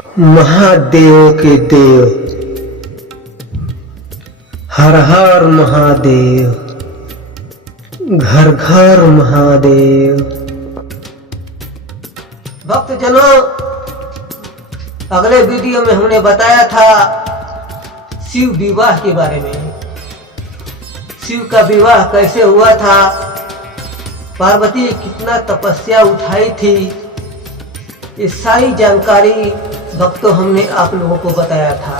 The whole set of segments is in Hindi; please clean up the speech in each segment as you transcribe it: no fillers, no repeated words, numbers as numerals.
महादेव के देव, हर हर महादेव, घर घर महादेव। भक्तजनों, अगले वीडियो में हमने बताया था शिव विवाह के बारे में। शिव का विवाह कैसे हुआ था, पार्वती कितना तपस्या उठाई थी, ये सारी जानकारी भक्तों हमने आप लोगों को बताया था।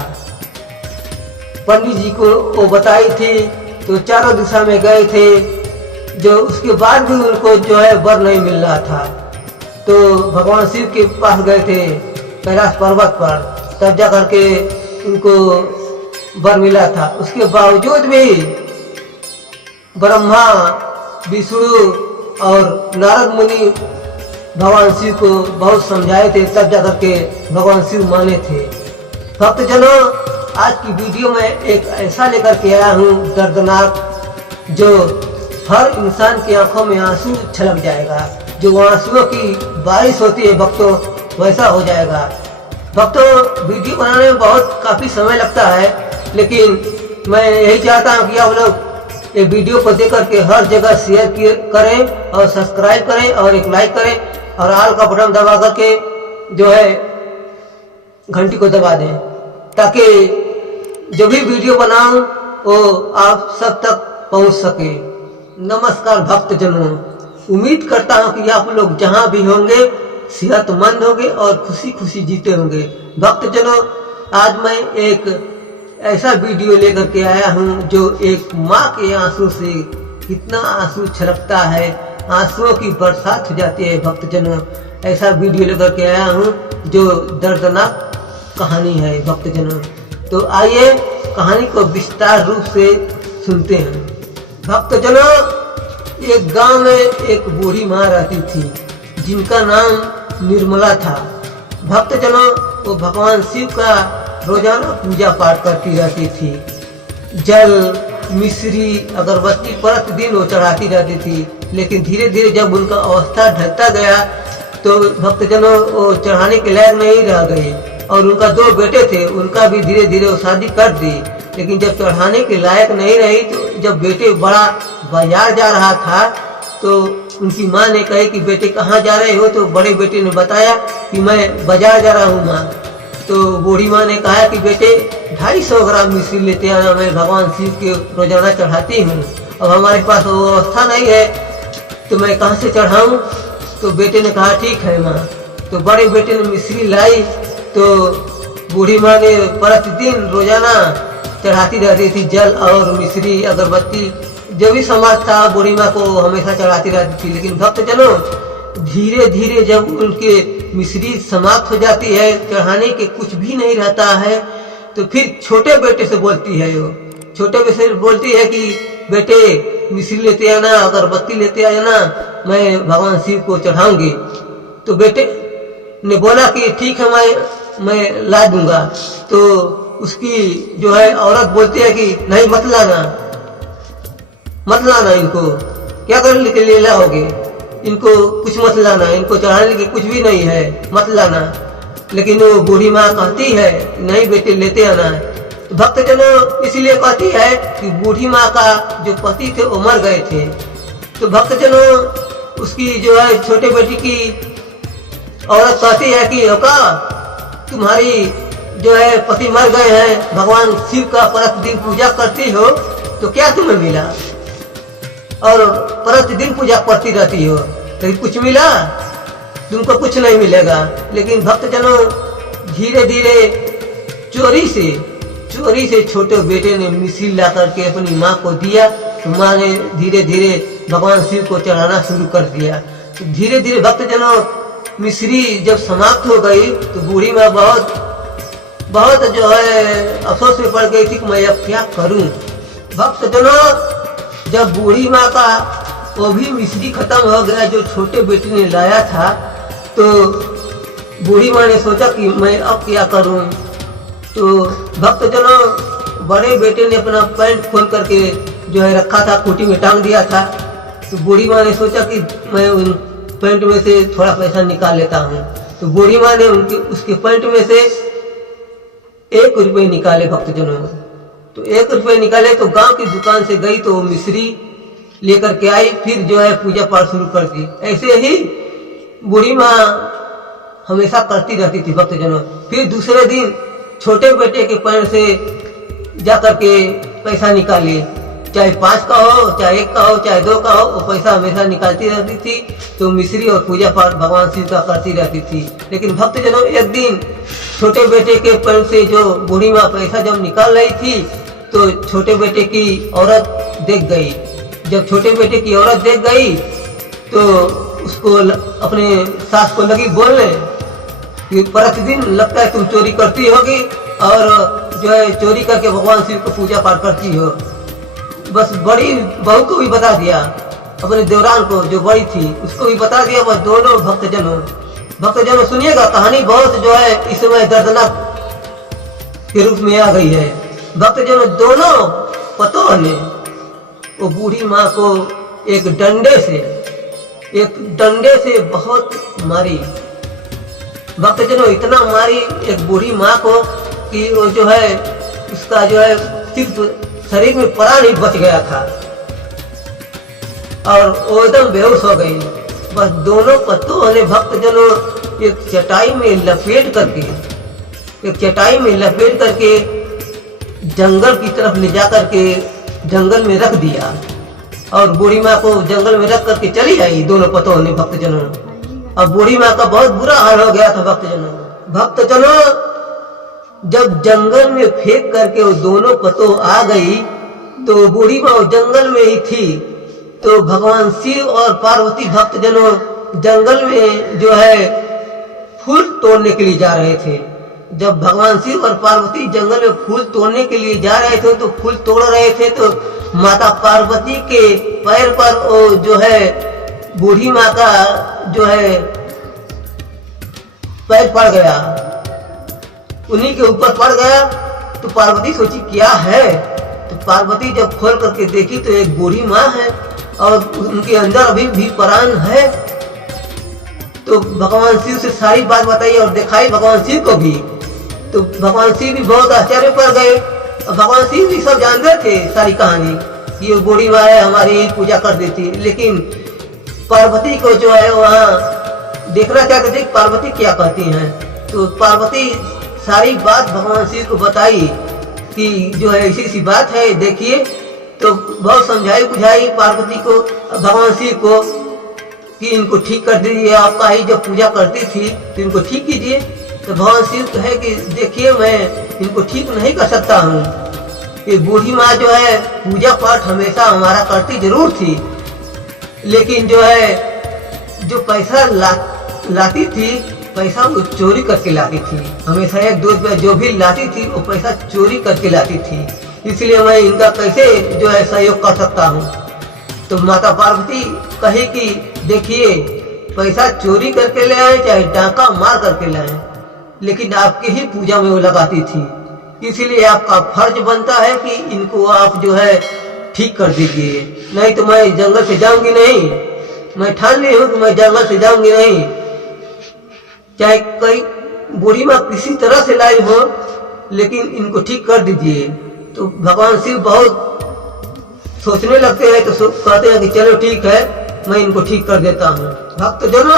पंडित जी को वो बताई थी तो चारों दिशा में गए थे, जो उसके बाद भी उनको जो है वर नहीं मिल रहा था। तो भगवान शिव के पास गए थे कैलाश पर्वत पर, तब जा करके उनको वर मिला था। उसके बावजूद भी ब्रह्मा, विष्णु और नारद मुनि भगवान शिव को बहुत समझाए थे, तब जाकर के भगवान शिव माने थे। भक्तजनों, आज की वीडियो में एक ऐसा लेकर के आया हूँ दर्दनाक, जो हर इंसान की आंखों में आंसू छलक जाएगा। जो आंसुओं की बारिश होती है भक्तों, वैसा हो जाएगा। भक्तों, वीडियो बनाने में काफी समय लगता है, लेकिन मैं यही चाहता हूँ कि आप लोग ये वीडियो को देख करके हर जगह शेयर करें और सब्सक्राइब करें और एक लाइक करें और ऑल का बटन दबा करके जो है घंटी को दबा दें, ताकि जो भी वीडियो बनाऊं वो आप सब तक पहुंच सके। नमस्कार भक्तजनों, उम्मीद करता हूं कि आप लोग जहां भी होंगे सेहतमंद होंगे और खुशी खुशी जीते होंगे। भक्तजनों, आज मैं एक ऐसा वीडियो लेकर के आया हूं जो एक माँ के आंसू से कितना आंसू छलकता है, आंसुओं की बरसात हो जाती है। भक्तजनों, ऐसा वीडियो लेकर के आया हूं जो दर्दनाक कहानी है। भक्तजनों, तो आइए कहानी को विस्तार रूप से सुनते हैं। भक्तजनों, एक गांव में एक बूढ़ी माँ रहती थी जिनका नाम निर्मला था। भक्तजनों, वो भगवान शिव का रोजाना पूजा पाठ करती रहती थी। जल, मिश्री, अगरबत्ती प्रतिदिन वो चढ़ाती रहती थी, लेकिन धीरे धीरे जब उनका अवस्था ढलता गया तो भक्तजनों वो चढ़ाने के लायक नहीं रह गए। और उनका 2 बेटे थे, उनका भी धीरे धीरे वो शादी कर दी, लेकिन जब चढ़ाने के लायक नहीं रही तो जब बेटे बड़ा बाजार जा रहा था तो उनकी माँ ने कहे कि बेटे कहाँ जा रहे हो, तो बड़े बेटे ने बताया कि मैं बाजार जा रहा हूँ माँ। तो बूढ़ी माँ ने कहा कि बेटे 250 ग्राम मिश्री लेते आना, मैं भगवान शिव के रोजाना चढ़ाती हूँ, अब हमारे पास वो अवस्था नहीं है तो मैं कहाँ से चढ़ाऊँ। तो बेटे ने कहा ठीक है माँ। तो बड़े बेटे ने मिश्री लाई, तो बूढ़ी माँ ने प्रतिदिन रोजाना चढ़ाती रहती थी, जल और मिश्री, अगरबत्ती, जो भी समाज था बूढ़ी माँ को हमेशा चढ़ाती रहती थी। लेकिन भक्तजनों, धीरे धीरे जब उनके मिश्री समाप्त हो जाती है, चढ़ाने के कुछ भी नहीं रहता है, तो फिर छोटे बेटे से बोलती है। वो छोटे बेटे से बोलती है कि बेटे मिश्री लेते आना, अगरबत्ती लेते आना, मैं भगवान शिव को चढ़ाऊंगी। तो बेटे ने बोला कि ठीक है मैं ला दूंगा। तो उसकी जो है औरत बोलती है कि नहीं मत लाना इनको, क्या करने के लिए लाओगे, इनको कुछ मत लाना, इनको चढ़ाने के कुछ भी नहीं है, मत लाना। लेकिन वो बूढ़ी माँ कहती है नहीं बेटे लेते आना। तो भक्तजनों, इसलिए कहती है कि बूढ़ी माँ का जो पति थे वो मर गए थे। तो भक्तजनों, उसकी जो है छोटे बेटी की औरत कहती है कि का तुम्हारी जो है पति मर गए हैं, भगवान शिव का प्रतिदिन पूजा करती हो तो क्या तुम्हें मिला, और प्रतिदिन पूजा करती रहती हो, लेकिन कुछ मिला, तुमको कुछ नहीं मिलेगा। लेकिन भक्तजनों, धीरे धीरे चोरी से छोटे बेटे ने मिश्री ला करके अपनी माँ को दिया, तो माँ ने धीरे धीरे भगवान शिव को चढ़ाना शुरू कर दिया। तो धीरे धीरे भक्तजनों, मिश्री जब समाप्त हो गई तो बूढ़ी माँ बहुत जो है अफसोस में पड़ गई थी कि मैं अब क्या करूं। भक्तजनों, जब बूढ़ी माँ का वो भी मिश्री खत्म हो गया जो छोटे बेटे ने लाया था, तो बूढ़ी माँ ने सोचा कि मैं अब क्या करूं। तो भक्तजनों, बड़े बेटे ने अपना पैंट खोल करके जो है रखा था, खूंटी में टांग दिया था। तो बूढ़ी माँ ने सोचा कि मैं उन पैंट में से थोड़ा पैसा निकाल लेता हूँ। तो बूढ़ी माँ ने उनके उसके पैंट में से 1 रुपये निकाले भक्तजनों। तो 1 रुपये निकाले तो गांव की दुकान से गई तो मिश्री लेकर के आई, फिर जो है पूजा पाठ शुरू कर दी। ऐसे ही बूढ़ी माँ हमेशा करती रहती थी भक्तजनों। फिर दूसरे दिन छोटे बेटे के पैर से जाकर के पैसा निकाले, चाहे 5 का हो, चाहे 1 का हो, चाहे 2 का हो, वो पैसा हमेशा निकालती रहती थी। तो मिश्री और पूजा पाठ भगवान शिव का करती रहती थी। लेकिन भक्तजनों एक दिन छोटे बेटे के पैर से जो बूढ़ी माँ पैसा जब निकाल रही थी तो छोटे बेटे की औरत देख गई। जब छोटे बेटे की औरत देख गई तो उसको अपने सास को लगी बोलने कि प्रतिदिन लगता है तुम चोरी करती होगी और जो है चोरी करके भगवान शिव को पूजा पाठ करती हो। बस बड़ी बहू को भी बता दिया, अपने देवरान को जो बड़ी थी उसको भी बता दिया। बस दोनों भक्तजनों सुनिएगा, कहानी बहुत जो है इस समय दर्दनाक के रूप में आ गई है। भक्तजनों दोनों पतों ने वो बूढ़ी माँ को एक डंडे से बहुत मारी। भक्तजनों इतना मारी एक बूढ़ी माँ को कि वो जो है उसका जो है सिर्फ शरीर में प्राण ही बच गया था और वो एकदम बेहोश हो गई। बस दोनों पत्तों ने भक्तजनों एक चटाई में लपेट करके जंगल की तरफ ले जाकर के जंगल में रख दिया और बूढ़ी माँ को जंगल में रख करके चली आई दोनों पतों ने भक्तजनों। अब बूढ़ी माँ का बहुत बुरा हाल हो गया था भक्तजनों। जब जंगल में फेंक करके वो दोनों पतों आ गई तो बूढ़ी माँ जंगल में ही थी। तो भगवान शिव और पार्वती भक्तजनों जंगल में जो है फूल तोड़ने के लिए जा रहे थे। जब भगवान शिव और पार्वती जंगल में फूल तोड़ने के लिए जा रहे थे तो फूल तोड़ रहे थे तो माता पार्वती के पैर पर वो जो है बूढ़ी माँ का जो है पैर पड़ गया, उन्हीं के ऊपर पड़ गया। तो पार्वती सोची क्या है, तो पार्वती जब खोल करके देखी तो एक बूढ़ी माँ है और उनके अंदर अभी भी प्राण है। तो भगवान शिव से सारी बात बताई और दिखाई भगवान शिव को भी। तो भगवान शिव भी बहुत आश्चर्य पड़ गए। भगवान शिव भी सब जानते थे सारी कहानी कि वो बूढ़ी माँ है हमारी पूजा कर देती। लेकिन पार्वती को जो है वहाँ देखना चाहते थे पार्वती क्या कहती हैं। तो पार्वती सारी बात भगवान शिव को बताई कि जो है ऐसी बात है देखिए। तो बहुत समझाई बुझाई पार्वती को भगवान शिव को कि इनको ठीक कर दीजिए, आपका ही जब पूजा करती थी तो इनको ठीक कीजिए। तो भगवान शिव कहे कि देखिए मैं इनको ठीक नहीं कर सकता हूँ। ये बूढ़ी माँ जो है पूजा पाठ हमेशा हमारा करती जरूर थी, लेकिन जो है जो पैसा लाती थी पैसा वो चोरी करके लाती थी। हमेशा 1-2 रुपया जो भी लाती थी वो पैसा चोरी करके लाती थी, इसलिए मैं इनका कैसे जो है सहयोग कर सकता हूँ। तो माता पार्वती कही कि देखिए पैसा चोरी करके ले आए चाहे डाका मार करके लाए, लेकिन आपकी ही पूजा में वो लगाती थी, इसीलिए आपका फर्ज बनता है कि इनको आप जो है ठीक कर दीजिए, नहीं तो मैं जंगल से जाऊंगी नहीं। मैं ठान ली हूँ कि मैं जंगल से जाऊंगी नहीं, चाहे कई बूढ़ी माँ किसी तरह से लाई हो, लेकिन इनको ठीक कर दीजिए। तो भगवान शिव बहुत सोचने लगते हैं तो कहते हैं कि चलो ठीक है मैं इनको ठीक कर देता हूँ। भक्तजनों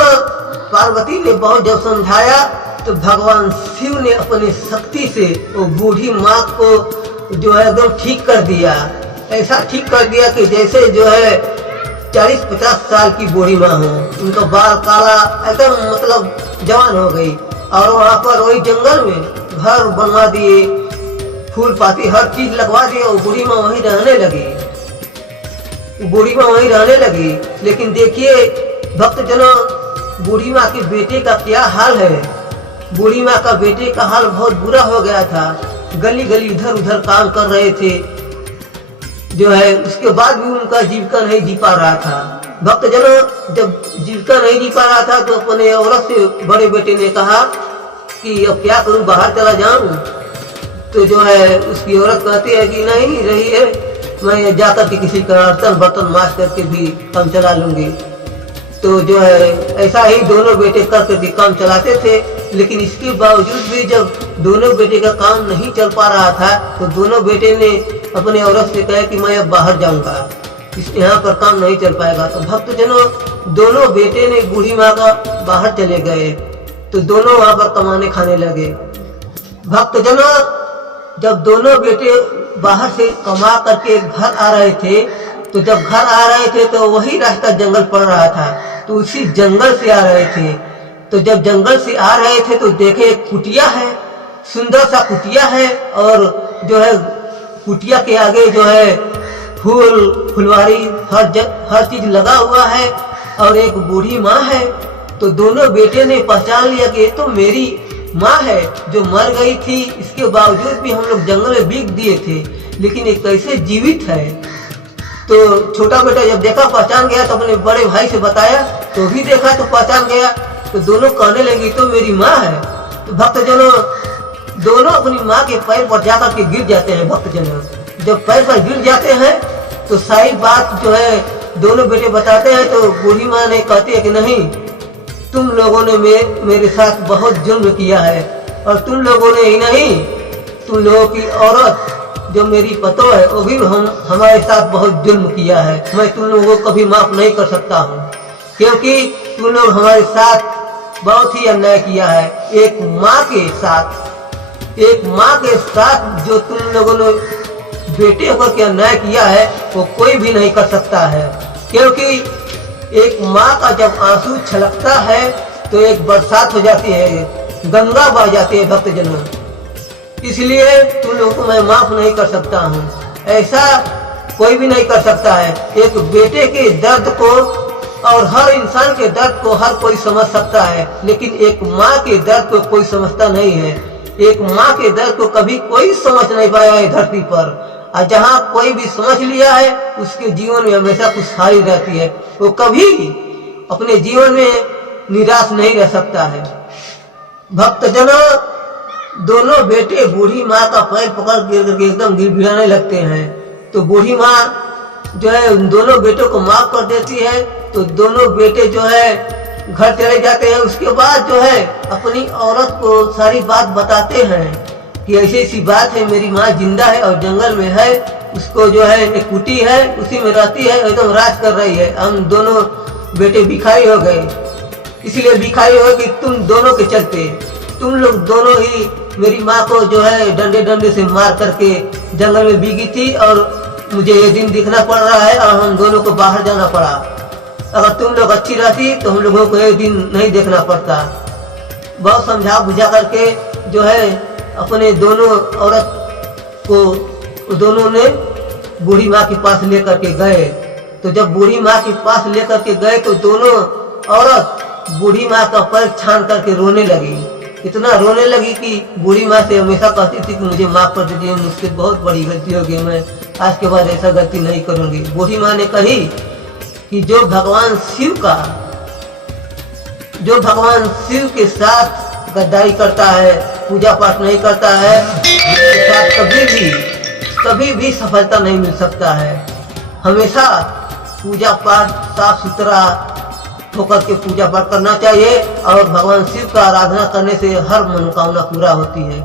पार्वती ने बहुत जब समझाया तो भगवान शिव ने अपनी शक्ति से वो बूढ़ी माँ को जो है एकदम ठीक कर दिया। ऐसा ठीक कर दिया कि जैसे जो है 40-50 साल की बूढ़ी माँ हो, उनका बाल काला एकदम मतलब जवान हो गई। और वहाँ पर वही जंगल में घर बनवा दिए, फूल पाती हर चीज लगवा दिए। वो बूढ़ी माँ वहीं रहने लगी। लेकिन देखिए भक्तजनों बूढ़ी माँ के बेटे का क्या हाल है। बूढ़ी माँ का बेटे का हाल बहुत बुरा हो गया था। गली गली इधर उधर काम कर रहे थे जो है, उसके बाद भी उनका जीविका नहीं जी पा रहा था। भक्तजनों जब जीविका नहीं जी पा रहा था तो अपने औरत से बड़े बेटे ने कहा कि अब क्या करूं, बाहर चला जाऊं। तो जो है उसकी औरत कहती है कि नहीं रही है, मैं जाकर के किसी का बर्तन माज करके भी काम चला लूंगी। तो जो है ऐसा ही दोनों बेटे करके भी काम चलाते थे। लेकिन इसके बावजूद भी जब दोनों बेटे का काम नहीं चल पा रहा था तो दोनों बेटे ने अपने औरत से कहा कि मैं अब बाहर जाऊंगा, यहाँ पर काम नहीं चल पाएगा। तो भक्तजनों दोनों बेटे ने बूढ़ी माँ का बाहर चले गए, तो दोनों वहां पर कमाने खाने लगे। भक्तजनों जब दोनों बेटे बाहर से कमा करके घर आ रहे थे, तो जब घर आ रहे थे तो वही रास्ता जंगल पड़ रहा था, तो उसी जंगल से आ रहे थे। तो जब जंगल से आ रहे थे तो देखे एक कुटिया है, सुंदर सा कुटिया है, और जो है कुटिया के आगे जो है फूल फुलवारी हर चीज लगा हुआ है, और एक बूढ़ी माँ है। तो दोनों बेटे ने पहचान लिया कि ये तो मेरी माँ है जो मर गई थी, इसके बावजूद भी हम लोग जंगल में बिक दिए थे, लेकिन ये कैसे जीवित है। तो छोटा बेटा जब देखा पहचान गया तो अपने बड़े भाई से बताया, तो भी देखा तो पहचान गया। तो दोनों कहने लगी तो मेरी माँ है। तो भक्तजनों दोनों अपनी माँ के पैर पर जाकर के गिर जाते हैं। भक्तजनों जब पैर पर गिर जाते हैं तो सारी बात जो है दोनों बेटे बताते हैं। तो बूढ़ी माँ ने कहती है कि नहीं, तुम लोगों ने मेरे साथ बहुत जुल्म किया है, और तुम लोगों ने ही नहीं, तुम लोगों की औरत जो मेरी पतो है वो भी हमारे साथ बहुत जुल्म किया है। मैं तुम लोगों को कभी माफ नहीं कर सकता हूँ, क्योंकि तुम लोग हमारे साथ बहुत ही अन्याय किया है। एक माँ के साथ जो तुम लोगों ने बेटे होकर के अन्याय किया है वो कोई भी नहीं कर सकता है, क्योंकि एक माँ का जब आंसू छलकता है तो एक बरसात हो जाती है, गंगा बह जाती है। भक्तजनों इसलिए तुम लोगों को मैं माफ नहीं कर सकता हूँ, ऐसा कोई भी नहीं कर सकता है। एक बेटे के दर्द को और हर इंसान के दर्द को हर कोई समझ सकता है, लेकिन एक माँ के दर्द को कोई समझता नहीं है। एक माँ के दर्द को कभी कोई समझ नहीं पाया है धरती पर, और जहाँ कोई भी समझ लिया है उसके जीवन में हमेशा खुशहाली रहती है, वो कभी अपने जीवन में निराश नहीं रह सकता है। भक्तजनों दोनों बेटे बूढ़ी माँ का पैर पकड़ के एकदम गिड़गिड़ाने लगते हैं। तो बूढ़ी माँ जो है उन दोनों बेटों को माफ कर देती है। तो दोनों बेटे जो है घर चले जाते हैं। उसके बाद जो है अपनी औरत को सारी बात बताते हैं कि ऐसी ऐसी बात है, मेरी माँ जिंदा है और जंगल में है, उसको जो है एक कुटी है उसी में रहती है, एकदम राज कर रही है। हम दोनों बेटे भिखारी हो गए, इसलिए भिखारी हो कि तुम दोनों के चलते तुम लोग दोनों ही मेरी माँ को जो है डंडे डंडे से मार करके जंगल में बिकी थी, और मुझे ये दिन दिखना पड़ रहा है और हम दोनों को बाहर जाना पड़ा। अगर तुम लोग अच्छी रहती तो हम लोगों को ये दिन नहीं देखना पड़ता। बहुत समझा बुझा करके जो है अपने दोनों औरत को दोनों ने बूढ़ी माँ के पास लेकर के गए। तो जब बूढ़ी माँ के पास लेकर के गए तो दोनों औरत बूढ़ी माँ का पैर छान करके रोने लगी। इतना रोने लगी कि बूढ़ी माँ से हमेशा कहती थी कि मुझे माफ कर दीजिए, मुझसे बहुत बड़ी गलती हो गई, मैं आज के बाद ऐसा गलती नहीं करूंगी। बूढ़ी माँ ने कही कि जो भगवान शिव के साथ गद्दारी करता है, पूजा पाठ नहीं करता है, उसके साथ कभी भी सफलता नहीं मिल सकता है। हमेशा पूजा पाठ साफ सुथरा होकर के पूजा पाठ करना चाहिए, और भगवान शिव का आराधना करने से हर मनोकामना पूरा होती है।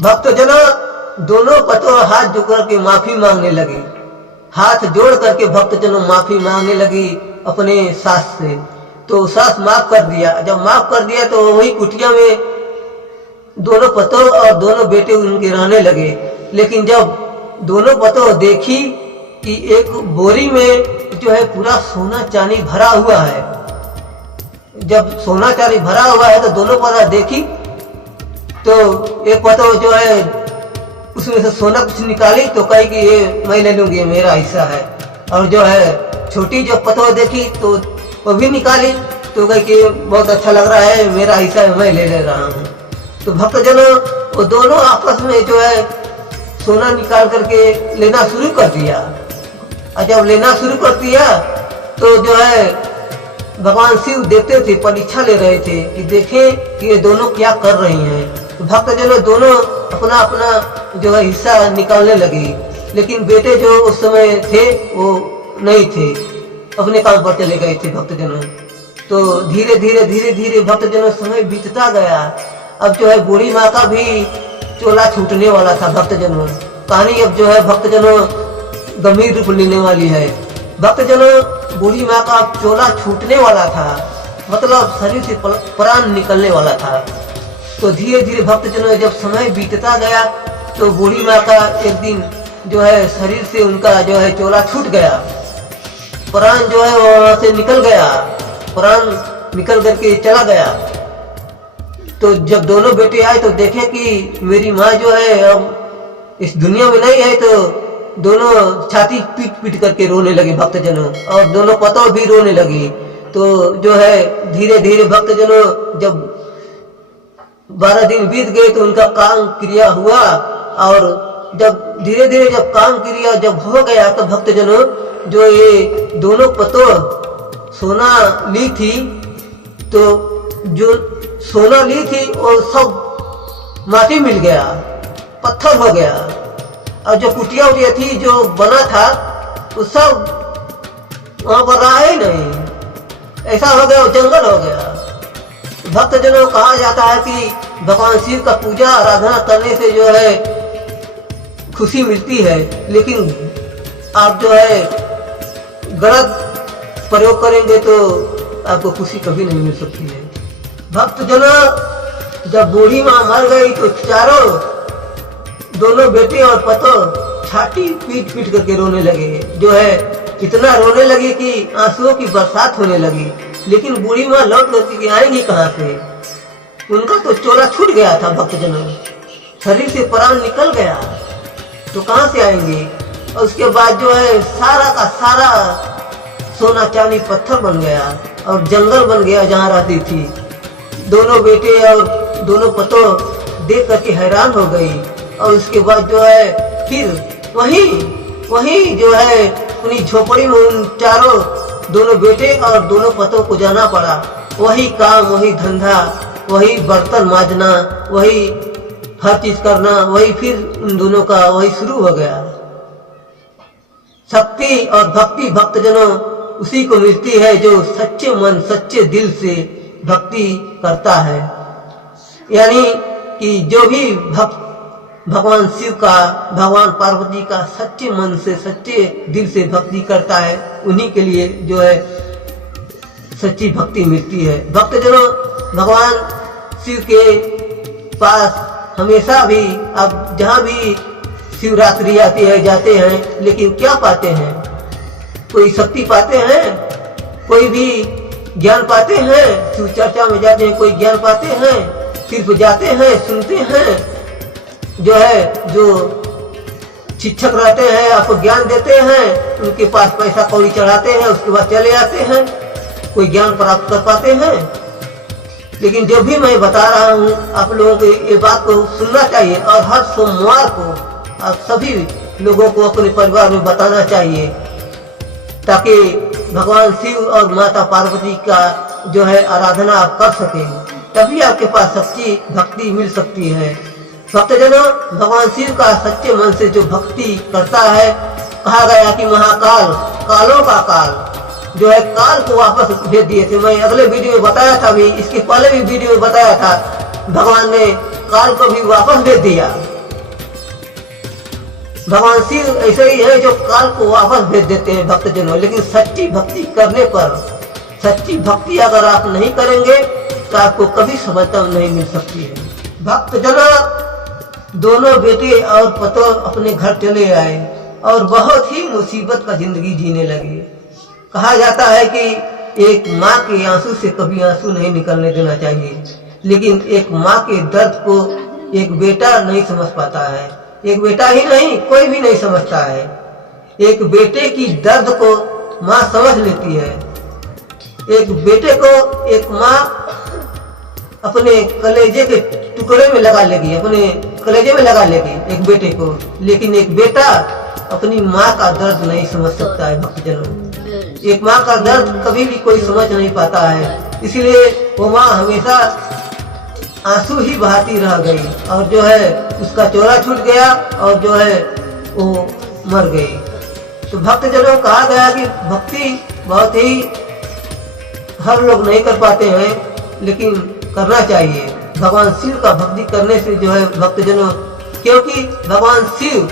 भक्तजनों दोनों पतों हाथ जोड़ के माफी मांगने लगे। हाथ जोड़ करके भक्तजनों माफी मांगने लगी अपने सास से। तो सास माफ कर दिया। जब माफ कर दिया तो वही कुटिया में दोनों पतों और दोनों बेटे उनके रहने लगे। लेकिन जब दोनों पतों देखी कि एक बोरी में जो है पूरा सोना चांदी भरा हुआ है, जब सोना चांदी भरा हुआ है तो दोनों पता देखी तो एक पतो जो है उसमें से सोना कुछ निकाली तो कही कि ये मैं ले लूंगी, मेरा हिस्सा है। और जो है छोटी जो पतो देखी तो वो भी निकाली तो कही कि बहुत अच्छा लग रहा है, मेरा हिस्सा है, मैं ले रहा हूँ। तो भक्तजनों वो दोनों आपस में जो है सोना निकाल करके लेना शुरू कर दिया। और जब लेना शुरू कर दिया तो जो है भगवान शिव देखते थे, परीक्षा ले रहे थे कि देखें कि ये दोनों क्या कर रही हैं। तो भक्तजनों दोनों अपना अपना जो है हिस्सा निकालने लगे, लेकिन बेटे जो उस समय थे वो नहीं थे। अपने काम पर चले गए थे भक्तजनों। तो धीरे धीरे भक्तजनों समय बीतता गया। अब जो है बूढ़ी माँ का भी चोला छूटने वाला था भक्तजनों। कहानी अब जो है भक्तजनों गंभीर रूप लेने वाली है। भक्तजनों बूढ़ी माँ का चोला छूटने वाला था, मतलब शरीर से प्राण निकलने वाला था। तो धीरे धीरे भक्तजनों जब समय बीतता गया तो बूढ़ी माँ का एक दिन जो है शरीर से उनका जो है चोला छूट गया, प्राण जो है वहां से निकल गया, प्राण निकल करके चला गया। तो जब दोनों बेटे आए तो देखे कि मेरी माँ जो है अब इस दुनिया में नहीं है, तो दोनों छाती पीट पीट करके रोने लगे भक्तजनों, और दोनों पतों भी रोने लगी। तो जो है धीरे धीरे भक्तजनों जब 12 दिन बीत गए तो उनका काम क्रिया हुआ, और जब धीरे धीरे जब काम क्रिया जब हो गया तो भक्तजनों जो ये दोनों पतों सोना ली थी, तो जो सोना ली थी वो सब माटी मिल गया, पत्थर हो गया, और जो कुटिया उटिया थी जो बना था वो सब वहां पर रहा ही नहीं, ऐसा हो गया, जंगल हो गया। भक्तजनों कहा जाता है कि भगवान शिव का पूजा आराधना करने से जो है खुशी मिलती है, लेकिन आप जो है गलत प्रयोग करेंगे तो आपको खुशी कभी नहीं मिल सकती है। भक्तजनों जब बूढ़ी माँ मर गई तो चारों दोनों बेटे और पतों छाती पीट पीट करके रोने लगे, जो है इतना रोने लगे कि आंसुओं की बरसात होने लगी। लेकिन बूढ़ी माँ लौट करके आएंगी कहाँ से? उनका तो चोला छूट गया था भक्तजनों, शरीर से प्राण निकल गया, तो कहाँ से आएंगे? और उसके बाद जो है सारा का सारा सोना चांदी पत्थर बन गया और जंगल बन गया जहाँ रहती थी। दोनों बेटे और दोनों पतों देख करके हैरान हो गई, और उसके बाद जो है फिर वही जो है अपनी झोपड़ी में उन चारों दोनों बेटे और दोनों पतों को जाना पड़ा। वही काम, वही धंधा, वही बर्तन माजना, वही हर चीज करना, वही फिर उन दोनों का वही शुरू हो गया। शक्ति और भक्ति भक्तजनों उसी को मिलती है जो सच्चे मन सच्चे दिल से भक्ति करता है। यानी कि जो भी भक्त भगवान शिव का, भगवान पार्वती का सच्चे मन से सच्चे दिल से भक्ति करता है, उन्हीं के लिए जो है सच्ची भक्ति मिलती है। भक्तजनों भगवान शिव के पास हमेशा भी, अब जहाँ भी शिवरात्रि आती है जाते हैं, लेकिन क्या पाते हैं? कोई शक्ति पाते हैं, कोई भी ज्ञान पाते हैं? शिव चर्चा में जाते हैं, कोई ज्ञान पाते हैं? सिर्फ जाते हैं, सुनते हैं, जो है जो शिक्षक रहते हैं आपको ज्ञान देते हैं, उनके पास पैसा कौड़ी चढ़ाते हैं, उसके बाद चले आते हैं, कोई ज्ञान प्राप्त कर पाते हैं? लेकिन जो भी मैं बता रहा हूँ आप लोगों को ये बात को सुनना चाहिए, और हर सोमवार को आप सभी लोगों को अपने परिवार में बताना चाहिए, ताकि भगवान शिव और माता पार्वती का जो है आराधना आप कर सकें, तभी आपके पास सच्ची भक्ति मिल सकती है। भक्तजनों भगवान शिव का सच्चे मन से जो भक्ति करता है, कहा गया कि महाकाल, कालों का काल जो है काल को वापस भेज दिए थे। मैं अगले वीडियो में बताया था, भी इसके पहले भी वीडियो में बताया था, भगवान ने काल को भी वापस भेज दिया। भगवान शिव ऐसे ही है जो काल को वापस भेज देते हैं भक्तजनों। लेकिन सच्ची भक्ति करने पर, सच्ची भक्ति अगर आप नहीं करेंगे तो आपको कभी सफलता नहीं मिल सकती है। भक्तजनों दोनों बेटे और पतों अपने घर चले आए और बहुत ही मुसीबत का जिंदगी जीने लगे। कहा जाता है कि एक माँ के आंसू से कभी आंसू नहीं निकलने देना चाहिए, लेकिन एक माँ के दर्द को एक बेटा नहीं समझ पाता है। एक बेटा ही नहीं, कोई भी नहीं समझता है। एक बेटे की दर्द को माँ समझ लेती है। एक बेटे को एक माँ अपने कलेजे के टुकड़े में लगा लेगी, अपने कलेजे में लगा लेगी एक बेटे को, लेकिन एक बेटा अपनी माँ का दर्द नहीं समझ सकता है भक्तजनों। एक माँ का दर्द कभी भी कोई समझ नहीं पाता है, इसलिए वो माँ हमेशा आंसू ही बहाती रह गई, और जो है उसका चोला छूट गया और जो है वो मर गई। तो भक्तजनों कहा गया कि भक्ति बहुत ही हर लोग नहीं कर पाते हैं, लेकिन करना चाहिए। भगवान शिव का भक्ति करने से जो है भक्तजनों, क्योंकि भगवान शिव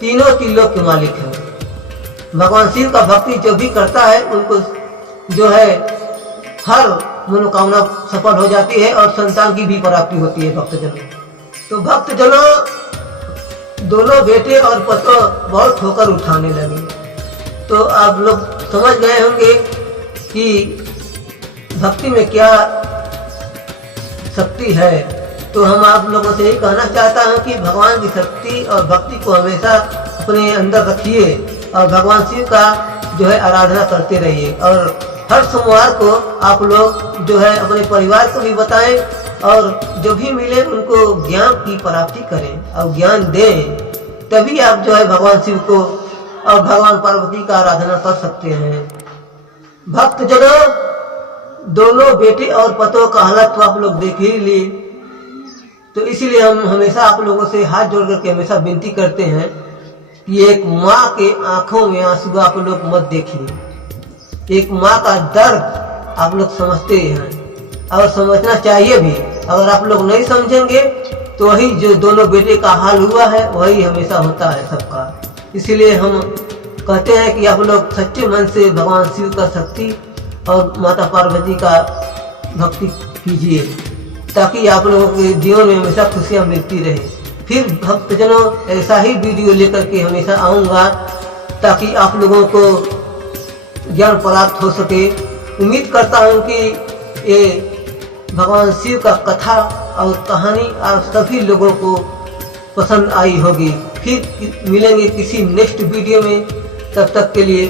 तीनों त्रिलोक के मालिक हैं। भगवान शिव का भक्ति जो भी करता है उनको जो है हर मनोकामना सफल हो जाती है और संतान की भी प्राप्ति होती है भक्तजनों। तो भक्तजनों, दोनों बेटे और पतो बहुत ठोकर उठाने लगे। तो आप लोग समझ गए होंगे कि भक्ति में क्या शक्ति है। तो हम आप लोगों से यही कहना चाहता हूँ कि भगवान की शक्ति और भक्ति को हमेशा अपने अंदर रखिए और भगवान शिव का जो है आराधना करते रहिए। और हर सोमवार को आप लोग जो है अपने परिवार को भी बताएं और जो भी मिले उनको ज्ञान की प्राप्ति करें और ज्ञान दें, तभी आप जो है भगवान शिव को और भगवान पार्वती का आराधना कर सकते हैं। भक्तजनों, दोनों बेटे और पतों का हालत तो आप लोग देख ही लिए, तो इसीलिए हम हमेशा आप लोगों से हाथ जोड़ करके हमेशा विनती करते हैं कि एक माँ के आंखों में आंसू आप लोग मत देखिए। एक माँ का दर्द आप लोग समझते हैं और समझना चाहिए भी। अगर आप लोग नहीं समझेंगे तो वही जो दोनों बेटे का हाल हुआ है वही हमेशा होता है सबका। इसीलिए हम कहते हैं कि आप लोग सच्चे मन से भगवान शिव का शक्ति और माता पार्वती का भक्ति कीजिए, ताकि आप लोगों के जीवन में हमेशा खुशियाँ मिलती रहे। फिर भक्तजनों, ऐसा ही वीडियो लेकर के हमेशा आऊँगा ताकि आप लोगों को ज्ञान प्राप्त हो सके। उम्मीद करता हूँ कि ये भगवान शिव का कथा और कहानी आप सभी लोगों को पसंद आई होगी। फिर मिलेंगे किसी नेक्स्ट वीडियो में, तब तक के लिए